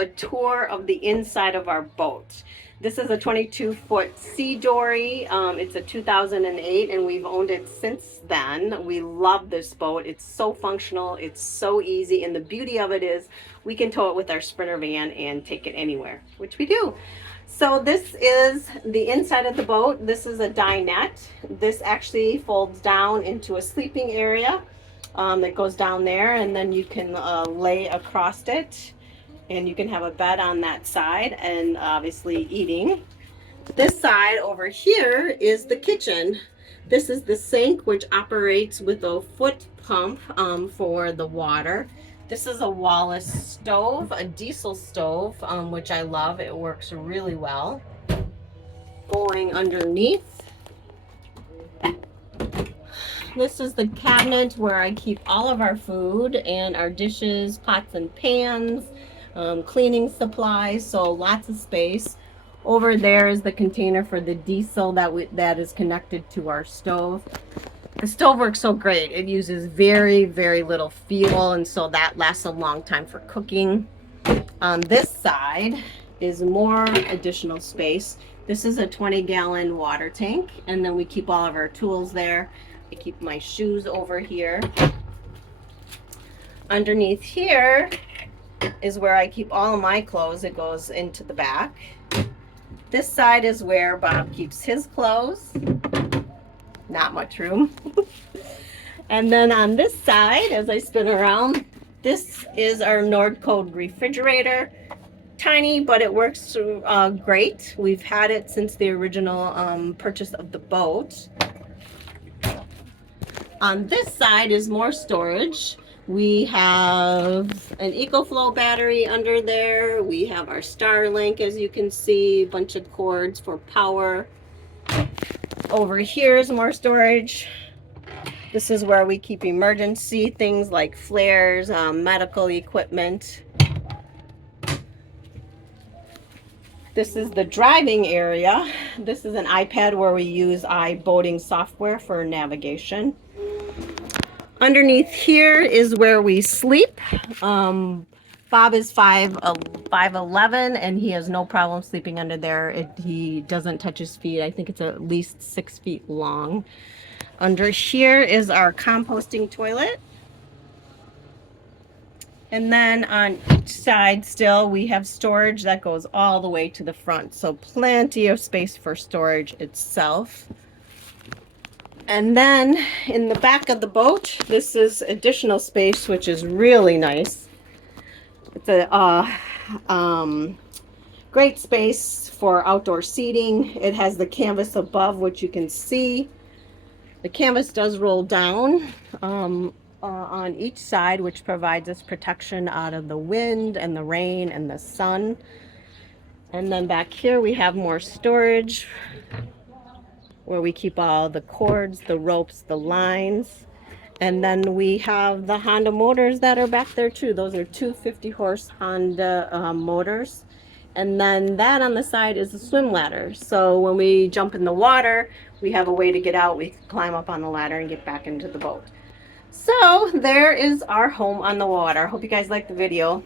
a tour of the inside of our boat. This is a 22-foot C-Dory. It's a 2008 and we've owned it since then. We love this boat. It's so functional. It's so easy. And the beauty of it is we can tow it with our Sprinter van and take it anywhere, which we do. So this is the inside of the boat. This is a dinette. This actually folds down into a sleeping area that goes down there, and then you can lay across it, and you can have a bed on that side and obviously eating. This side over here is the kitchen. This is the sink, which operates with a foot pump for the water. This is a wallas stove, a diesel stove, which I love. It works really well. Going underneath, this is the cabinet where I keep all of our food and our dishes, pots and pans, cleaning supplies, so lots of space. Over there is the container for the diesel that is connected to our stove. The stove works so great. It uses very, very little fuel, and so that lasts a long time for cooking. On this side is more additional space. This is a 20-gallon water tank, and then we keep all of our tools there. I keep my shoes over here. Underneath here is where I keep all of my clothes. It goes into the back. This side is where Bob keeps his clothes. Not much room. And then on this side, as I spin around, this is our Norcold refrigerator. Tiny, but it works great. We've had it since the original purchase of the boat. On this side is more storage. We have an EcoFlow battery under there. We have our Starlink, as you can see, a bunch of cords for power. Over here is more storage. This is where we keep emergency things like flares, medical equipment. This is the driving area. This is an iPad where we use iBoating software for navigation. Underneath here is where we sleep. Bob is 5'11", and he has no problem sleeping under there. He doesn't touch his feet. I think it's at least 6 feet long. Under here is our composting toilet. And then on each side still we have storage that goes all the way to the front. So plenty of space for storage itself. And then in the back of the boat, this is additional space, which is really nice. It's a great space for outdoor seating. It has the canvas above, which you can see. The canvas does roll down on each side, which provides us protection out of the wind and the rain and the sun. And then back here we have more storage where we keep all the cords, the ropes, the lines. And then we have the Honda motors that are back there too. Those are two 50-horse Honda motors. And then that on the side is a swim ladder. So when we jump in the water, we have a way to get out. We can climb up on the ladder and get back into the boat. So there is our home on the water. Hope you guys liked the video.